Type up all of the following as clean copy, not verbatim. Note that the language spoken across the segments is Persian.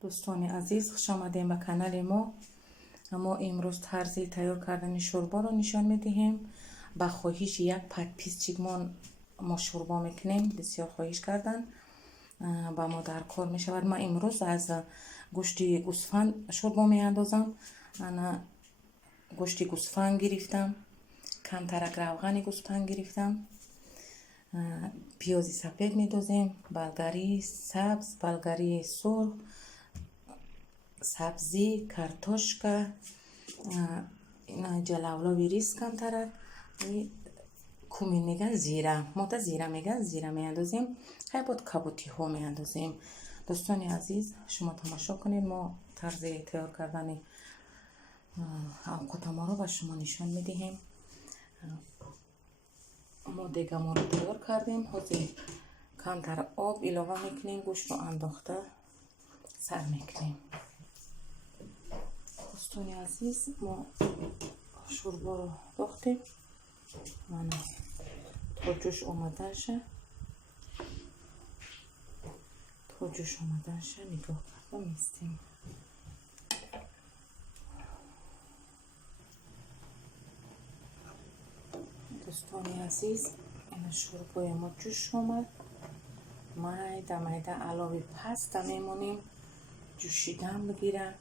دوستان عزیز، خوش آمدیم به کانال ما. امروز طرز تیار کردن شوربا رو نشان میدهیم. با خواهش یک پت چیک ما شوربا میکنیم. بسیار خواهش کردن با ما در کار میشود. ما امروز از گوشت گوسفند شوربا میاندازم. انا گوشت گوسفند گرفتم، کم ترک روغن گوسفند گرفتم، پیاز سفید میدازیم، بلگری سبز، بلگری سرخ، سبزی، کارتوشکا، جلولوی ریز کم ترک، کومین میگن زیره، ما تا زیره میگن، زیره میاندازیم. خیلی بود کابوتی ها میاندازیم. دوستان عزیز، شما تماشا کنید. ما طرز تیار کردن اوقات ما رو به شما نشان میدهیم. ما دیگه ما رو تیار کردیم. حاضر کمتر آب علاوه میکنیم، گوشت رو انداخته سر میکنیم. دوستان عزیز، ما شوربا رو داختیم. من تا جوش آمده شه، نگاه کردم میستیم. دوستان عزیز، این شوربای ما جوش آمد. میده علاوه پستا میمونیم جوشیدن بگیره.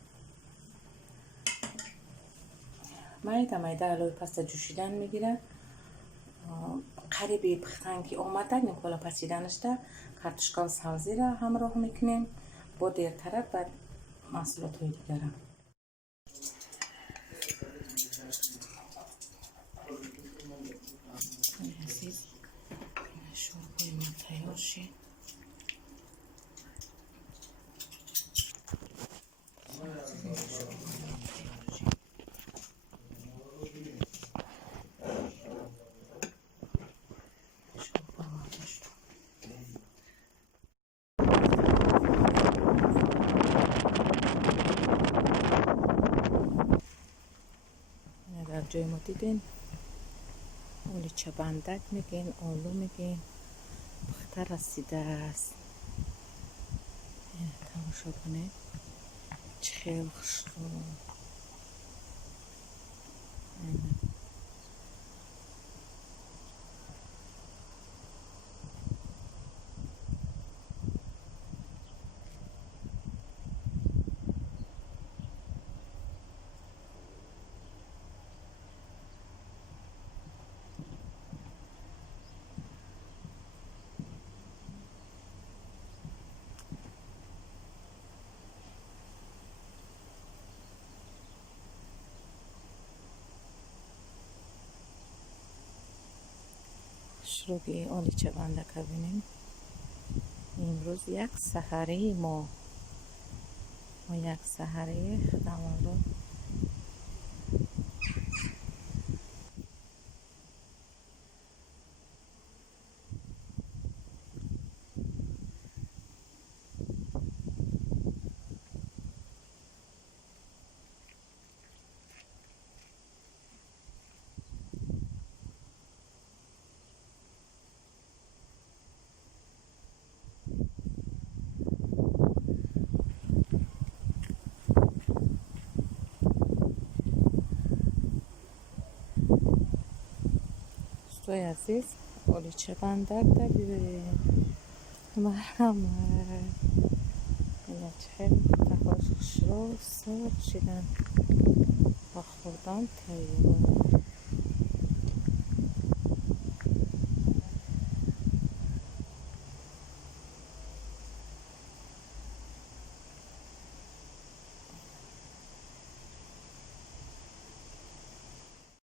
میده علاوه پستا جوشیدن میگیره. قریب پختن که آمده نکالا پسیدنش ده کارتوشکا و سبزی را همراه میکنیم با دیر طرف بعد محصولات های دیگر. شوربای ما تیار شد. در جای ما دیدین اولیچه بندک میگین، آلو میگین، پخته رسیده است. تماشا کنید چه خیلی خوش. شروعی اولیچه بندک بینیم. امروز یک سحری ما یک سحری خدمات رو دوستای عزیز، اولیچه بندک ده ببین مرحمت اینا چه تخاش خوش رو سر شدن با خوردن تیار.